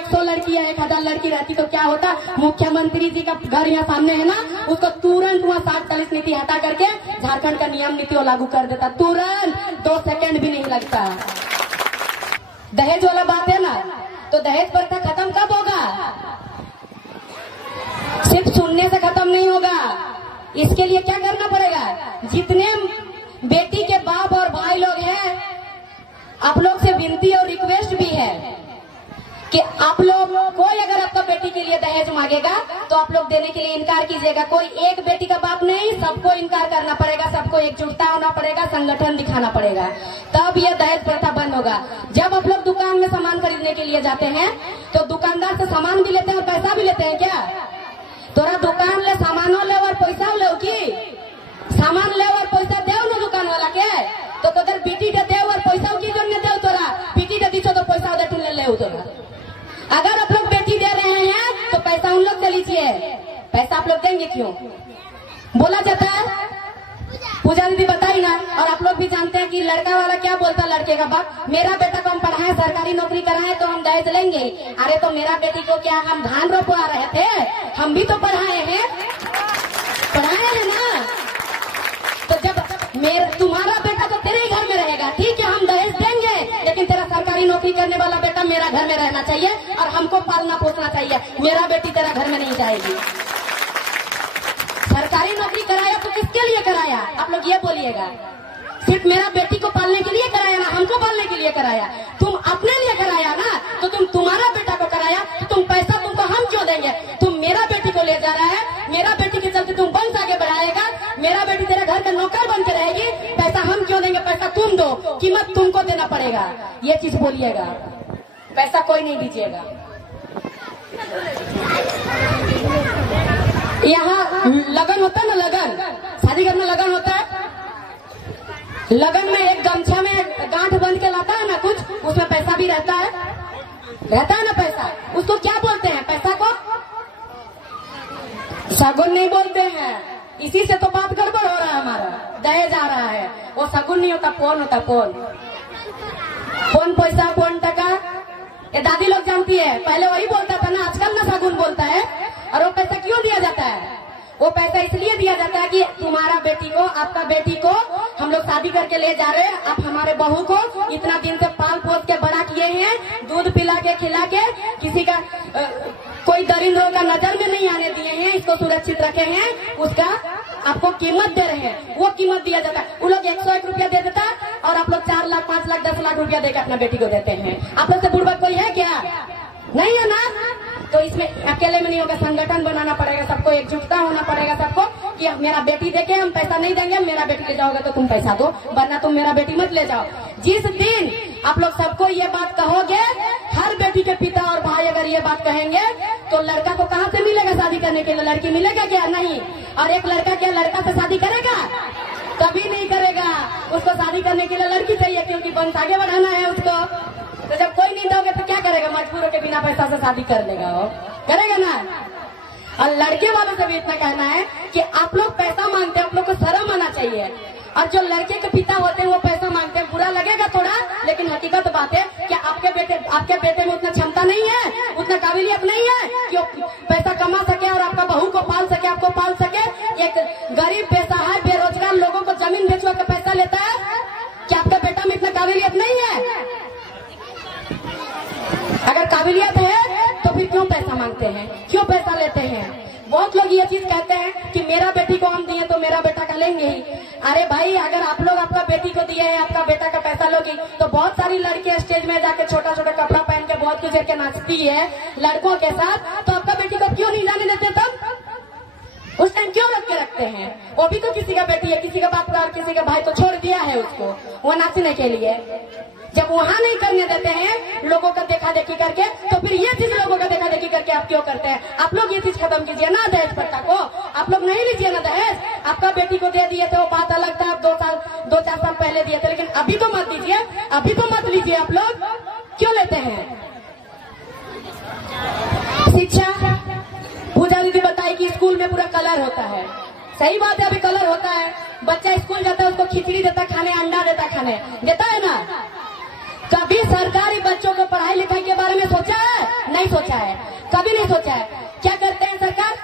100 लड़की या 1000 लड़की रहती तो क्या होता? मुख्यमंत्री जी का घर यहाँ सामने है ना, उसको तुरंत वहाँ 60-40 नीति हटा करके झारखंड का नियम नीति वो लागू कर देता, तुरंत 2 सेकंड भी नहीं लगता। दहेज वाला बात है ना, तो दहेज प्रथा खत्म कब होगा? सिर्फ सुनने से खत्म नहीं होगा, इसके लिए क्या करना पड़ेगा? जितने बेटी के बाप और भाई लोग हैं, आप लोग से विनती और रिक्वेस्ट भी है कि आप लोग, कोई अगर आपका बेटी के लिए दहेज मांगेगा तो आप लोग देने के लिए इनकार कीजिएगा। कोई एक बेटी का बाप नहीं, सबको इनकार करना पड़ेगा, सबको एकजुटता होना पड़ेगा, संगठन दिखाना पड़ेगा, तब यह दहेज प्रथा बंद होगा। जब आप लोग दुकान में सामान खरीदने के लिए जाते हैं तो दुकानदार से सामान भी लेते हैं और पैसा भी लेते हैं क्या? तोरा दुकान ले सामानो ले और पैसा ले की? सामान ले और पैसा दे ना दुकान वाला के, तो तोर बेटी दे और पैसा की जन दे, तोरा बेटी दे तो पैसा दे तू ले तोरा। अगर आप लोग बेटी दे रहे हैं तो पैसा उन लोग से लीजिए, पैसा आप लोग देंगे क्यों? बोला जाता है, पूजा दीदी बताई ना, और आप लोग भी जानते हैं कि लड़का वाला क्या बोलता है लड़के का बाप, मेरा बेटा को हम पढ़ाए, सरकारी नौकरी कराए तो हम दहेज लेंगे। अरे तो मेरा बेटी को क्या हम धान रोपवा रहे थे? हम भी तो पढ़ाए हैं ना। तो जब तुम्हारा बेटा तो तेरे ही घर में रहेगा, ठीक है, हम दहेज देंगे, लेकिन तेरा सरकारी नौकरी करने वाला बेटा मेरा घर में रहना चाहिए और हमको पालना पोसना चाहिए। मेरा बेटी तेरा घर में नहीं जाएगी। सरकारी नौकरी कराया तो किसके लिए कराया? आप लोग ये बोलिएगा, सिर्फ मेरा बेटी को पालने के लिए कराया ना, हमको पालने के लिए कराया? तुम अपने लिए कराया ना, तो तुम तुम्हारा बेटा को कराया, तो तुम पैसा तुमको हम क्यों देंगे? तुम मेरा बेटी को ले जा रहा है, मेरा बेटी के चलते तुम वंश आगे बढ़ाएगा, मेरा बेटी तेरा घर का नौकर बन के रहेगी, पैसा हम क्यों देंगे? पैसा तुम दो, कीमत तुमको देना पड़ेगा, ये चीज बोलिएगा, पैसा कोई नहीं दीजिएगा। यहाँ लगन होता है ना, लगन, शादी घर में लगन होता है, लगन में एक गमछा में गांठ बंध के लाता है ना कुछ, उसमें पैसा भी रहता है ना पैसा, उसको क्या बोलते हैं? पैसा को शगुन नहीं बोलते हैं। इसी से तो बात गड़बड़ हो रहा है, हमारा दहेज आ रहा है, वो शगुन नहीं होता, पोन होता, पोन पैसा, पोन टका, ये दादी लोग जानती है, पहले वही बोलता था ना, आजकल ना शगुन बोलता है। और वो पैसा क्यों दिया जाता है? वो पैसा इसलिए दिया जाता है कि तुम्हारा बेटी को, आपका बेटी को हम लोग शादी करके ले जा रहे हैं, आप हमारे बहू को इतना दिन से पाल पोस के बड़ा किए हैं, दूध पिला के खिला के, किसी का कोई दरिंदों का नजर में नहीं आने दिए हैं, इसको सुरक्षित रखे हैं, उसका आपको कीमत दे रहे हैं, वो कीमत दिया जाता है। वो लोग 101 रुपया दे देता और आप लोग 4 लाख 5 लाख 10 लाख रुपया देकर अपना बेटी को देते हैं। आप लोग से बुड़बक कोई है क्या? नहीं है ना। तो इसमें अकेले में नहीं होगा, संगठन बनाना पड़ेगा, सबको एकजुटता होना पड़ेगा, सबको कि मेरा बेटी देके हम पैसा नहीं देंगे, मेरा बेटी ले जाओगे तो तुम पैसा दो, वरना तुम मेरा बेटी मत ले जाओ। जिस दिन आप लोग सबको ये बात कहोगे, हर बेटी के पिता और भाई अगर ये बात कहेंगे, तो लड़का को कहाँ से मिलेगा शादी करने के लिए? लड़की मिलेगा क्या? नहीं। और एक लड़का क्या लड़का से शादी करेगा? कभी नहीं करेगा। उसको शादी करने के लिए लड़की चाहिए, क्योंकि वंश आगे बढ़ाना है उसको। तो जब कोई नहीं दोगे तो क्या करेगा? मजबूर के बिना पैसा से शादी कर लेगा, वो करेगा ना। और लड़के वालों से भी इतना कहना है कि आप लोग पैसा मांगते हैं, आप लोग को शर्म आना चाहिए। और जो लड़के के पिता होते हैं वो पैसा मांगते हैं, बुरा लगेगा थोड़ा, लेकिन हकीकत बात है कि आपके बेटे में उतना क्षमता नहीं है, उतना काबिलियत नहीं है कि वो पैसा कमा सके और आपका बहू को पाल सके, आपको पाल सके। एक गरीब, बेसहाय, बेरोजगार लोगों को जमीन बेचवा के पैसा लेता है, क्या आपका बेटा में इतना काबिलियत नहीं है? अगर काबिलियत है तो फिर क्यों पैसा मांगते हैं, क्यों पैसा लेते हैं? बहुत लोग ये चीज कहते हैं कि मेरा बेटी को हम दिए तो मेरा बेटा का लेंगे ही। अरे भाई, अगर आप लोग आपका बेटी को दिए हैं, आपका बेटा का पैसा लोगी, तो बहुत सारी लड़कियां स्टेज में जाके छोटा छोटा कपड़ा पहन के बहुत कुछ करके नाचती है लड़कों के साथ, तो आपका बेटी को क्यों नहीं जाने देते? तब उस टाइम क्यों रख के रखते हैं? वो भी तो किसी का बेटी है, किसी का बाप का और किसी का भाई तो छोड़ दिया है उसको वो नाचने के लिए। जब वहाँ नहीं करने देते हैं लोगों का देखा देखी करके, तो फिर ये चीज लोगों का देखा देखी करके आप क्यों करते हैं? आप लोग ये चीज खत्म कीजिए ना, दहेज प्रथा को आप लोग नहीं लीजिए ना दहेज। आपका बेटी को दे दिए थे वो बात अलग था, 2-4 साल पहले दिए थे, लेकिन अभी तो मत दीजिए, अभी तो मत लीजिए। आप लोग क्यों लेते हैं? शिक्षा, पूजा दीदी बताई कि स्कूल में पूरा कलर होता है, सही बात है, अभी कलर होता है। बच्चा स्कूल जाता है, उसको खिचड़ी देता खाने, अंडा देता खाने, देता है ना। कभी सरकारी बच्चों को पढ़ाई लिखाई के बारे में सोचा है? नहीं सोचा है, कभी नहीं सोचा है। क्या करते हैं सरकार?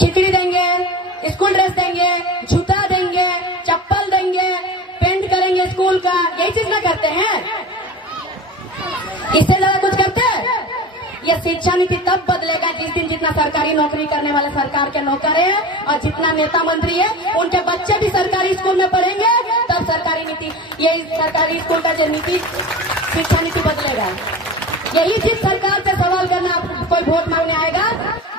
खिचड़ी देंगे, स्कूल ड्रेस देंगे, जूता देंगे, चप्पल देंगे, पेंट करेंगे स्कूल का, यही चीज ना करते हैं? इससे ज्यादा कुछ करते हैं? ये शिक्षा नीति तब बदलेगा जिस दिन जितना सरकारी नौकरी करने वाले सरकार के नौकर है और जितना नेता मंत्री है उनके बच्चे भी सरकारी स्कूल में पढ़ेंगे, तब सरकारी नीति, ये सरकारी स्कूल का जो नीति शिक्षा नीति बदलेगा। यही चीज सरकार से सवाल करना, कोई वोट मांगने आएगा,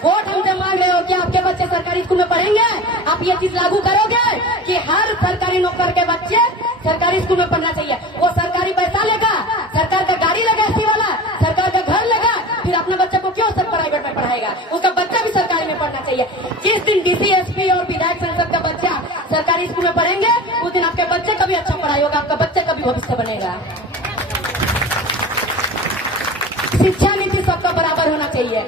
वोट हमसे मांग रहे हो कि आपके बच्चे सरकारी स्कूल में पढ़ेंगे? आप ये चीज लागू करोगे कि हर सरकारी नौकर के बच्चे सरकारी स्कूल में पढ़ना चाहिए? वो सरकारी पैसा लेगा, सरकार का गाड़ी लगा एसी वाला, सरकार का घर लगा, फिर अपने बच्चे को क्यों सब प्राइवेट में पढ़ाएगा? उसका बच्चा भी सरकारी में पढ़ना चाहिए। जिस दिन डीसी, एसपी और विधायक संसद का बच्चा सरकारी स्कूल में पढ़ेंगे उस दिन आपके बच्चे का भी अच्छा पढ़ाई होगा, आपका बच्चे का भी भविष्य बनेगा। शिक्षा नीति सबका बराबर होना चाहिए।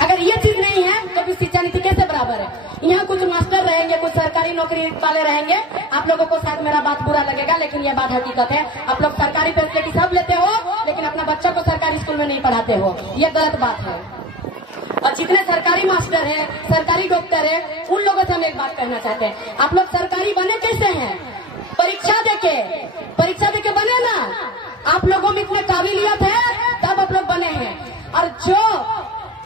अगर ये चीज नहीं है तो फिर शिक्षा नीति कैसे बराबर है? यहाँ कुछ मास्टर रहेंगे, कुछ सरकारी नौकरी वाले रहेंगे, आप लोगों को शायद मेरा बात बुरा लगेगा लेकिन ये बात हकीकत है। आप लोग सरकारी फैसिलिटी सब लेते हो लेकिन अपना बच्चा को सरकारी स्कूल में नहीं पढ़ाते हो, ये गलत बात है। और जितने सरकारी मास्टर है, सरकारी डॉक्टर है, उन लोगों से हम एक बात कहना चाहते हैं, आप लोग सरकारी बने कैसे हैं? परीक्षा देके बने ना। आप लोगों में इतने काबिलियत है तब आप लोग बने हैं। और जो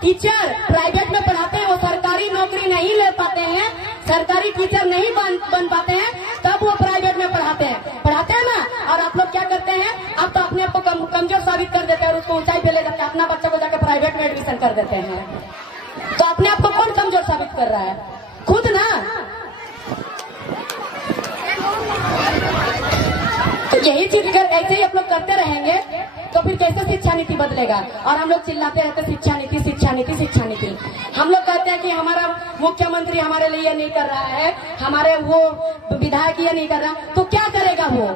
टीचर प्राइवेट में पढ़ाते हैं वो सरकारी नौकरी नहीं ले पाते हैं, सरकारी टीचर नहीं बन पाते हैं, तब वो प्राइवेट में पढ़ाते हैं ना। और आप लोग क्या करते हैं? आप तो अपने आप को कमजोर साबित कर देते हैं और उसको ऊंचाई पे ले जाते हैं, अपना बच्चा को जाकर प्राइवेट में एडमिशन कर देते हैं। तो अपने आप को कौन कमजोर साबित कर रहा है? खुद ना। तो यही चीज अगर ऐसे ही आप लोग करते रहेंगे तो फिर कैसे शिक्षा नीति बदलेगा? और हम लोग चिल्लाते रहते शिक्षा नीति, शिक्षा नीति, शिक्षा नीति। हम लोग कहते हैं कि हमारा मुख्यमंत्री हमारे लिए नहीं कर रहा है, हमारे वो विधायक ये नहीं कर रहा, तो क्या करेगा वो?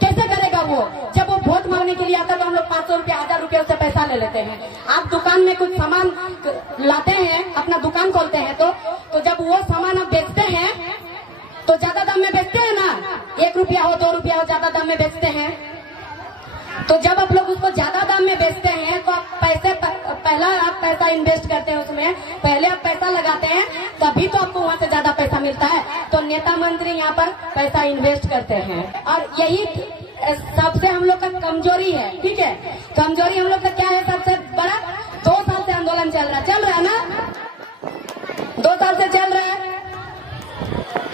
कैसे करेगा वो? जब वो वोट मांगने के लिए आता है तो हम लोग 500 रुपया, 1000 रुपया उससे पैसा ले लेते हैं। आप दुकान में कुछ सामान लाते हैं, अपना दुकान खोलते हैं तो जब वो सामान आप बेचते हैं तो ज्यादा दाम में बेचते हैं ना, 1 रुपया हो, 2 रुपया हो, ज्यादा दाम में बेचते हैं। तो जब आप लोग उसको ज्यादा दाम में बेचते हैं तो आप पहला आप पैसा इन्वेस्ट करते हैं उसमें, पहले आप पैसा लगाते हैं तभी तो आपको वहाँ से ज्यादा पैसा मिलता है। तो नेता मंत्री यहाँ पर पैसा इन्वेस्ट करते हैं और यही सबसे हम लोग का कमजोरी है। ठीक है, कमजोरी हम लोग का क्या है सबसे बड़ा? 2 साल से आंदोलन चल रहा है ना, 2 साल से चल रहा है।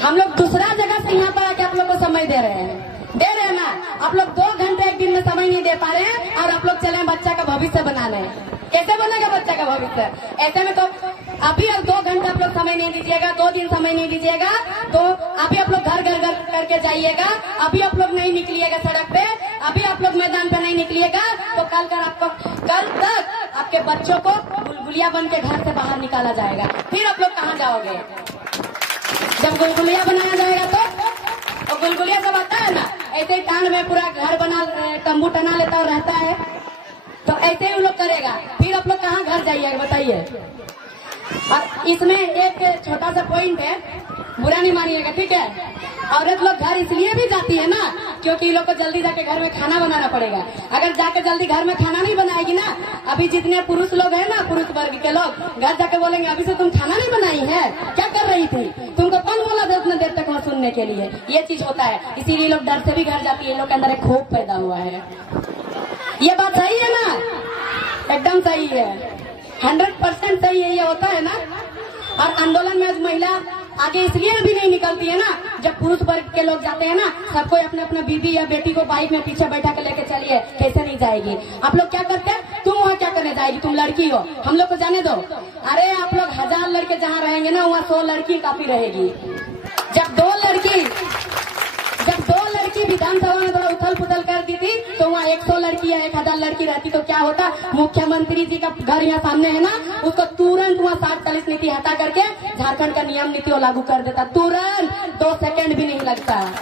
हम लोग दूसरा जगह से यहाँ पर आके आप लोग को समय दे रहे हैं ना। आप लोग 2 घंटे एक दिन में समय नहीं दे पा रहे हैं और आप लोग चले बच्चा का भविष्य बनाने। कैसे बनेगा बच्चा का भविष्य? ऐसे में तो अभी 2 घंटे आप लोग समय नहीं दीजिएगा, 2 दिन समय नहीं दीजिएगा तो अभी आप लोग घर करके जाइएगा, अभी आप लोग नहीं निकलिएगा सड़क पे, अभी आप लोग मैदान पे नहीं निकलिएगा तो कल तक आपके बच्चों को गुलगुलिया बन के घर से बाहर निकाला जाएगा। फिर आप लोग कहाँ जाओगे? जब गुलगुलिया बनाया जाएगा तो गुलगुलिया सब आता है ना, ऐसे ही टांड में पूरा घर बना, तंबू टना लेता और रहता है, तो ऐसे ही लोग करेगा। फिर आप लोग कहाँ घर जाइएगा बताइए? और इसमें एक छोटा सा पॉइंट है, बुरा नहीं मानिएगा, ठीक है? औरत लोग घर इसलिए भी जाती है ना क्योंकि लोग को जल्दी जाके घर में खाना बनाना पड़ेगा। अगर जाके जल्दी घर में खाना नहीं बनाएगी ना, अभी जितने पुरुष लोग हैं ना, पुरुष वर्ग के लोग घर जाके बोलेंगे अभी से तुम खाना नहीं बनाई है, क्या कर रही थी, तुमको कौन बोला था उतना देर तक वहाँ सुनने के लिए? ये चीज होता है, इसीलिए लोग डर से भी घर जाती है। लोग के अंदर एक खौफ पैदा हुआ है। ये बात सही है ना? एकदम सही है, 100% सही है, ये होता है ना। और आंदोलन में आज महिला आगे इसलिए भी नहीं निकलती है ना, जब पुरुष वर्ग के लोग जाते हैं ना, सबको अपने अपने बीबी या बेटी को बाइक में पीछे बैठा के लेके चलिए, कैसे नहीं जाएगी? आप लोग क्या करते हैं? तुम वहाँ क्या करने जाएगी? तुम लड़की हो, हम लोग को जाने दो। अरे आप लोग 1000 लड़के जहाँ रहेंगे ना, वहाँ 100 लड़की काफी रहेगी। जब दो लड़की विधानसभा में थोड़ा उथल पुथल कर दी थी तो वहाँ 100 लड़की या 1000 लड़की रहती तो क्या होता? मुख्यमंत्री जी का घर यहाँ सामने है ना, उसको तुरंत वहाँ 60-40 नीति हटा करके झारखंड का नियम नीति लागू कर देता, तुरंत 2 सेकंड भी नहीं लगता।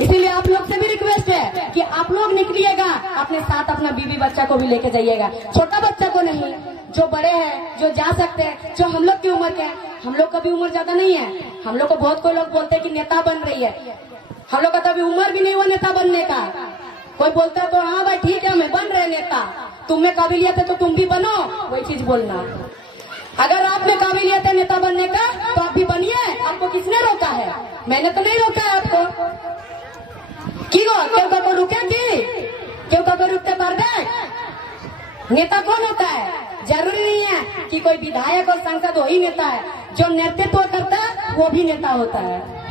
इसीलिए आप लोग से भी रिक्वेस्ट है कि आप लोग निकलिएगा, अपने साथ अपना बीवी बच्चा को भी लेके जाइएगा। छोटा बच्चा को नहीं, जो बड़े हैं, जो जा सकते हैं, जो हम लोग की उम्र के हैं। हम लोग का भी उम्र ज्यादा नहीं है। हम लोग को बहुत कोई लोग बोलते हैं कि नेता बन रही है, हम लोग का तो अभी उम्र भी नहीं हुआ नेता बनने का। कोई बोलता है तो हाँ भाई ठीक है, हमें बन रहे नेता, तुम में काबिलियत है तो तुम भी बनो, वही चीज बोलना। अगर आप में काबिलियत है नेता बनने का तो आप भी बनिए। आपको किसने रोका है? मैंने तो नहीं रोका है आपको। क्यों को रुके क्यों को रुकते पर दे? नेता कौन होता है? जरूरी नहीं है कि कोई विधायक और सांसद वही नेता है। जो नेतृत्व करता है वो भी नेता होता है।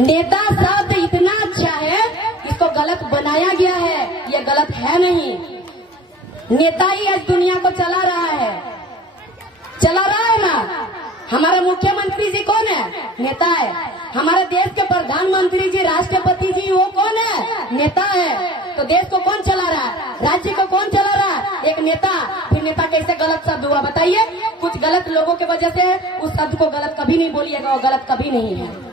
नेता शब्द इतना अच्छा है, इसको गलत बनाया गया है, ये गलत है नहीं। नेता ही आज दुनिया को चला रहा है ना। हमारा मुख्यमंत्री जी कौन है? नेता है। हमारे देश के प्रधानमंत्री जी, राष्ट्रपति जी, वो कौन है? नेता है। तो देश को कौन चला रहा है? राज्य को कौन चला रहा है? एक नेता। फिर नेता कैसे गलत शब्द हुआ बताइए? कुछ गलत लोगों की वजह से उस शब्द को गलत कभी नहीं बोलिएगा, वो गलत कभी नहीं है।